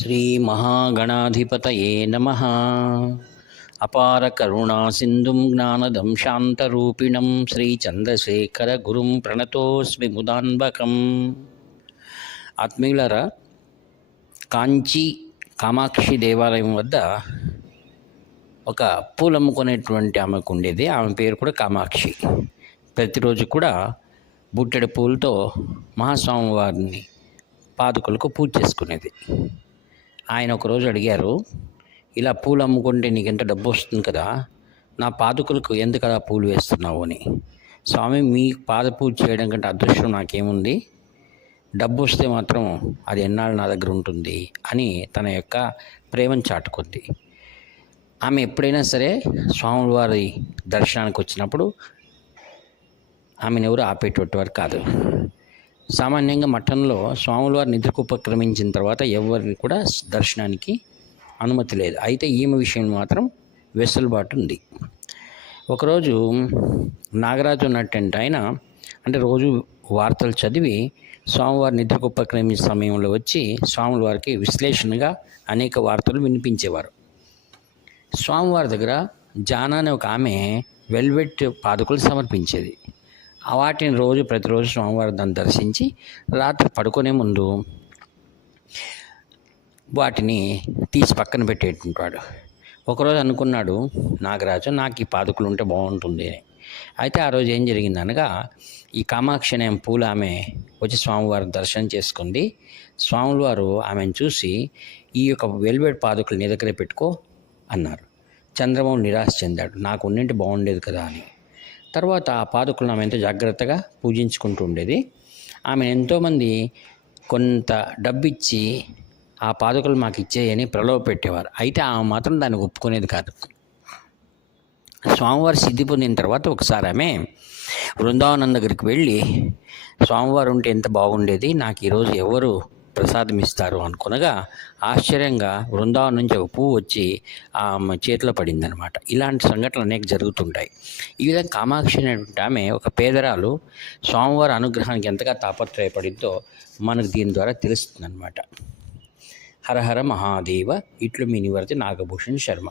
శ్రీమహాగణాధిపతయే నమః. అపార కరుణా సింధుం జ్ఞానదం శాంతరూపిణం శ్రీచంద్రశేఖర గురుం ప్రణతోస్మి ముదాన్వకం. ఆత్మీయులారా, కాంచీ కామాక్షి దేవాలయం వద్ద ఒక పూలు అమ్ముకునేటువంటి ఆమెకు ఉండేది. ఆమె పేరు కూడా కామాక్షి. ప్రతిరోజు కూడా బుట్టెడు పూలతో మహాస్వామి వారిని పాదుకలకు పూజ చేసుకునేది. ఆయన ఒకరోజు అడిగారు, ఇలా పూలు అమ్ముకుంటే నీకు ఎంత డబ్బు వస్తుంది కదా, నా పాదుకలకు ఎందుకు అలా పూలు వేస్తున్నావు అని. స్వామి, మీ పాద పూజ చేయడం కంటే అదృష్టం నాకేముంది, డబ్బు వస్తే మాత్రం అది ఎన్నాళ్ళు నా దగ్గర ఉంటుంది అని తన యొక్క ప్రేమను చాటుకుంది. ఆమె ఎప్పుడైనా సరే స్వామివారి దర్శనానికి వచ్చినప్పుడు ఆమెను ఎవరు ఆపేటటువంటి వారు కాదు. సామాన్యంగా మఠంలో స్వాములవారు నిద్రకు ఉపక్రమించిన తర్వాత ఎవరిని కూడా దర్శనానికి అనుమతి లేదు. అయితే ఈమె విషయం మాత్రం వెసులుబాటు ఉంది. ఒకరోజు నాగరాజు ఉన్నట్టంటే ఆయన రోజు వార్తలు చదివి స్వామివారి నిద్రకు ఉపక్రమించే సమయంలో వచ్చి స్వాముల వారికి విశ్లేషణగా అనేక వార్తలు వినిపించేవారు. స్వామివారి దగ్గర జానా అనే ఒక ఆమె వెల్వెట్ పాదుకలు సమర్పించేది. వాటిని ప్రతిరోజు స్వామివారి దాన్ని దర్శించి రాత్రి పడుకునే ముందు వాటిని తీసి పక్కన పెట్టేటుంటాడు. ఒకరోజు అనుకున్నాడు నాగరాజు, నాకు ఈ పాదుకలు ఉంటే బాగుంటుంది అని. అయితే ఆ రోజు ఏం జరిగిందనగా, ఈ కామాక్షి అనే పూలు ఆమె వచ్చి స్వామివారి దర్శనం చేసుకుంది. స్వామివారు ఆమెను చూసి, ఈ యొక్క వెల్వెట్ పాదుకలు నీ దగ్గరే పెట్టుకో అన్నారు. చంద్రబాబు నిరాశ చెందాడు, నాకు ఉన్నింటి బాగుండేది కదా అని. తర్వాత ఆ పాదుకలను ఆమె ఎంతో జాగ్రత్తగా పూజించుకుంటూ ఉండేది. ఆమె ఎంతోమంది కొంత డబ్బిచ్చి ఆ పాదుకలు మాకు ఇచ్చేయని ప్రలోభ పెట్టేవారు. అయితే ఆమె మాత్రం దాన్ని ఒప్పుకునేది కాదు. స్వామివారి సిద్ధి పొందిన తర్వాత ఒకసారి ఆమె బృందావనం దగ్గరికి వెళ్ళి, స్వామివారు ఉంటే ఎంత బాగుండేది, నాకు ఈరోజు ఎవరు ప్రసాదం ఇస్తారు అనుకునగా ఆశ్చర్యంగా బృందావనం నుంచి ఒక పువ్వు వచ్చి ఆమె చేతిలో పడిందనమాట. ఇలాంటి సంఘటనలు అనేక జరుగుతుంటాయి. ఈ విధంగా కామాక్షి అనేటువంటి ఆమె ఒక పేదరాలు స్వామివారి అనుగ్రహానికి ఎంతగా తాపత్రయపడిందో మనకు దీని ద్వారా తెలుస్తుందన్నమాట. హరహర మహాదేవ. ఇట్లు మీ నివర్తి నాగభూషణ్ శర్మ.